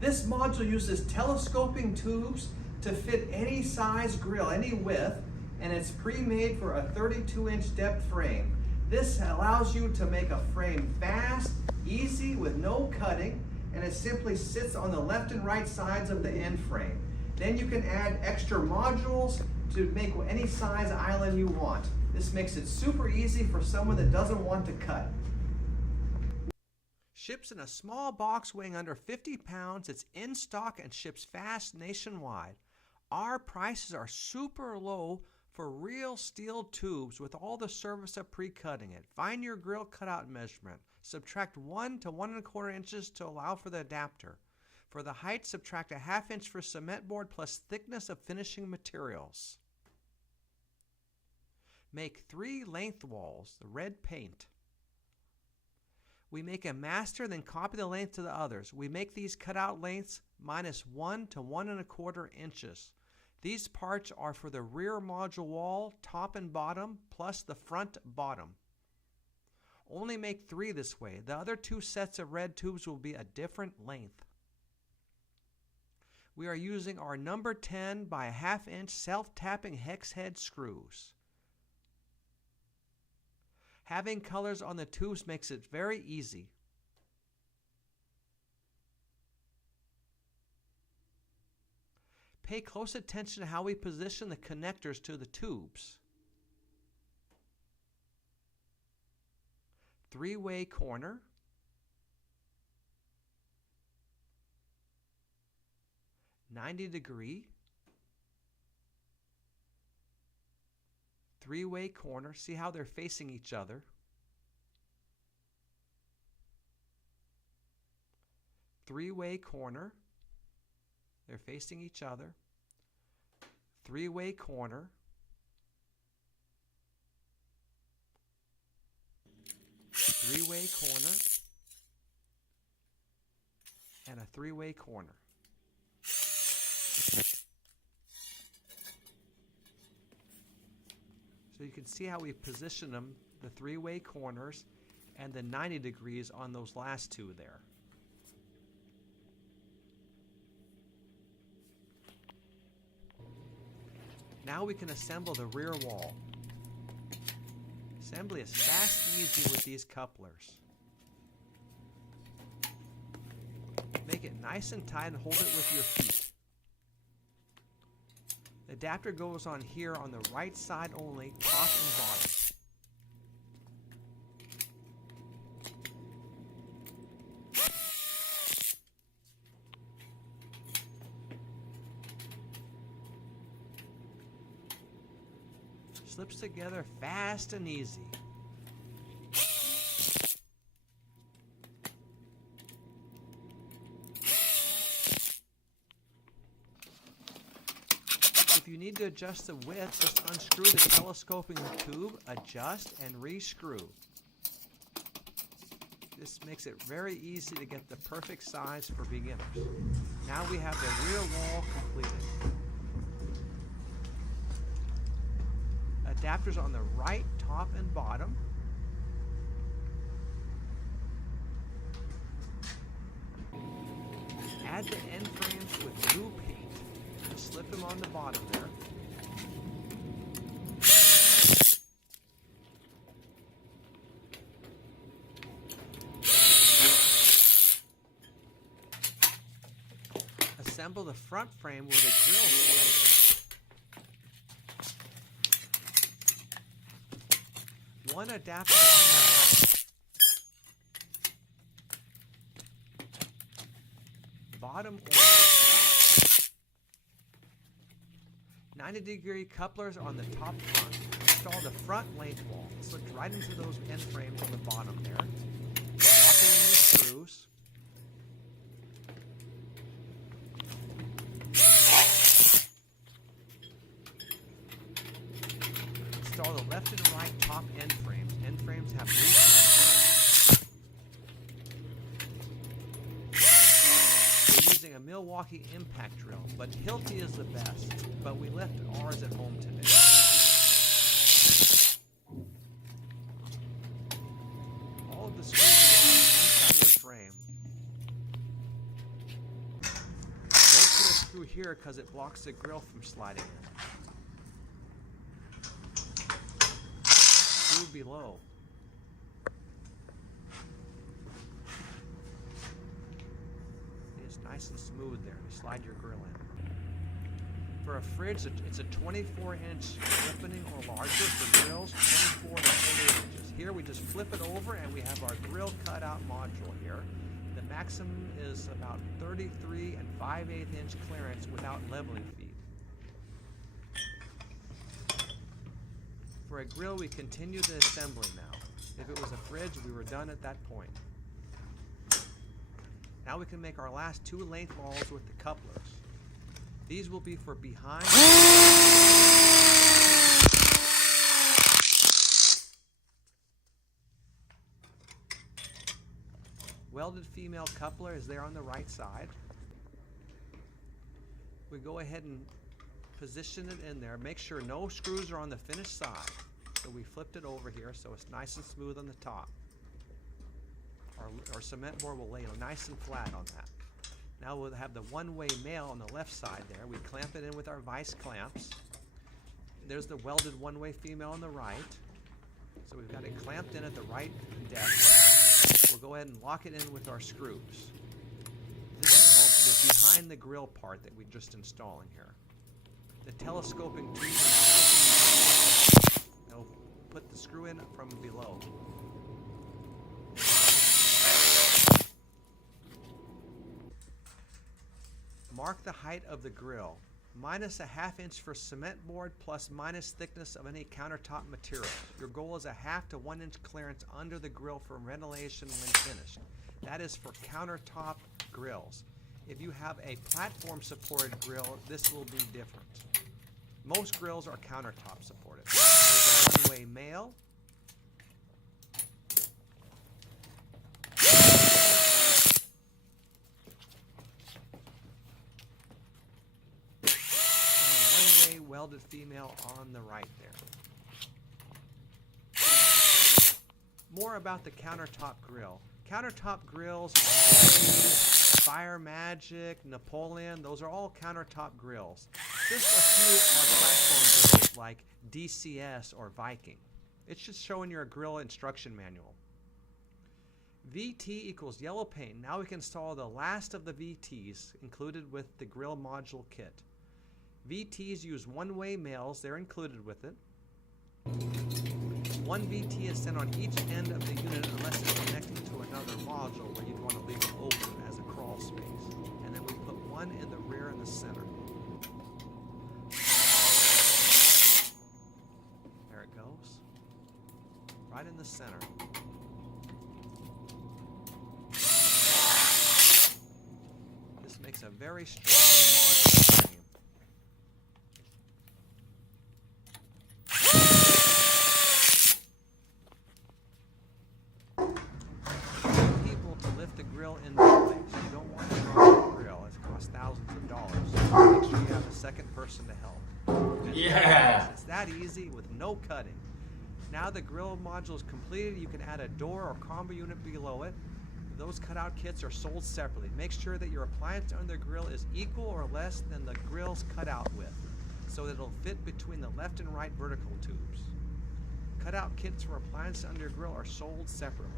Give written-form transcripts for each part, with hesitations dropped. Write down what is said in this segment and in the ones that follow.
This module uses telescoping tubes to fit any size grill, any width, and it's pre-made for a 32-inch depth frame. This allows you to make a frame fast, easy, with no cutting, and it simply sits on the left and right sides of the end frame. Then you can add extra modules to make any size island you want. This makes it super easy for someone that doesn't want to cut. Ships in a small box weighing under 50 pounds. It's in stock and ships fast nationwide. Our prices are super low for real steel tubes with all the service of pre-cutting it. Find your grill cutout measurement. Subtract 1 to 1 1/4 inches to allow for the adapter. For the height, subtract a 1/2 inch for cement board plus thickness of finishing materials. Make 3 length walls, the red paint. We make a master, then copy the length to the others. We make these cutout lengths minus 1 to 1 1/4 inches. These parts are for the rear module wall, top and bottom, plus the front bottom. Only make 3 this way. The other 2 sets of red tubes will be a different length. We are using our number 10 by a 1/2 inch self-tapping hex head screws. Having colors on the tubes makes it very easy. Pay close attention to how we position the connectors to the tubes. 3-way corner. '90-degree. 3-way corner. See how they're facing each other. Three-way corner. They're facing each other. 3-way corner. Three-way corner. And a 3-way corner. So you can see how we position them, the 3-way corners and the 90 degrees on those last 2 there. Now we can assemble the rear wall. Assembly is fast and easy with these couplers. Make it nice and tight and hold it with your feet. The adapter goes on here on the right side only, top and bottom. Slips together fast and easy. If you need to adjust the width, just unscrew the telescoping tube, adjust, and re-screw. This makes it very easy to get the perfect size for beginners. Now we have the rear wall completed. Adapters on the right, top, and bottom. Add the end frames with blue paint. Just slip them on the bottom there. Assemble the front frame where the grill slides. One adapter on the bottom order. 90-degree couplers on the top front. Install the front length wall. Slip right into those end frames on the bottom there. Lock in your screws. Install the left and right top end frames. End frames have loose. We're using a Milwaukee impact drill, but Hilti is the best. But we left ours at home today. All of the screws are inside of the frame. screw here because it blocks the grill from sliding in. Screw below. It's nice and smooth there. You slide your grill in. For a fridge, it's a 24-inch opening or larger. For grills, 24 to 48 inches. Here we just flip it over and we have our grill cutout module here. The maximum is about 33 and 5/8 inch clearance without leveling feet. For a grill, we continue the assembly now. If it was a fridge, we were done at that point. Now we can make our last 2 length balls with the couplers. These will be for behind. Welded female coupler is there on the right side. We go ahead and position it in there. Make sure no screws are on the finished side. So we flipped it over here so it's nice and smooth on the top. Our cement board will lay nice and flat on that. Now we'll have the one-way male on the left side there. We clamp it in with our vise clamps. There's the welded one-way female on the right. So we've got it clamped in at the right depth. We'll go ahead and lock it in with our screws. This is called the behind the grill part that we're just installing here. The telescoping tube, they'll put the screw in from below. Mark the height of the grill. Minus a ½ inch for cement board plus minus thickness of any countertop material. Your goal is a ½ to 1 inch clearance under the grill for ventilation when finished. That is for countertop grills. If you have a platform supported grill, this will be different. Most grills are countertop supported. There's a one-way male. Welded female on the right there. More about the countertop grill. Countertop grills, Blaze, Fire Magic, Napoleon, those are all countertop grills. Just a few are platform grills like DCS or Viking. It's just showing your grill instruction manual. VT equals yellow paint. Now we can install the last of the VTs included with the grill module kit. VTs use one-way males, they're included with it. One VT is sent on each end of the unit unless it's connected to another module where you'd want to leave it open as a crawl space. And then we put one in the rear and the center. There it goes. Right in the center. This makes a very strong modular frame. In place. You don't want to drop the grill. It costs thousands of dollars. So make sure you have a second person to help. And yeah! It's that easy with no cutting. Now the grill module is completed. You can add a door or combo unit below it. Those cutout kits are sold separately. Make sure that your appliance under the grill is equal or less than the grill's cutout width, so that it'll fit between the left and right vertical tubes. Cutout kits for appliances under your grill are sold separately.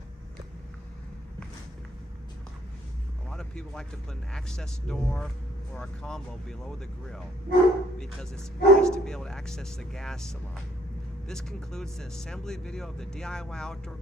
A lot of people like to put an access door or a combo below the grill because it's nice to be able to access the gas salon. This concludes the assembly video of the DIY outdoor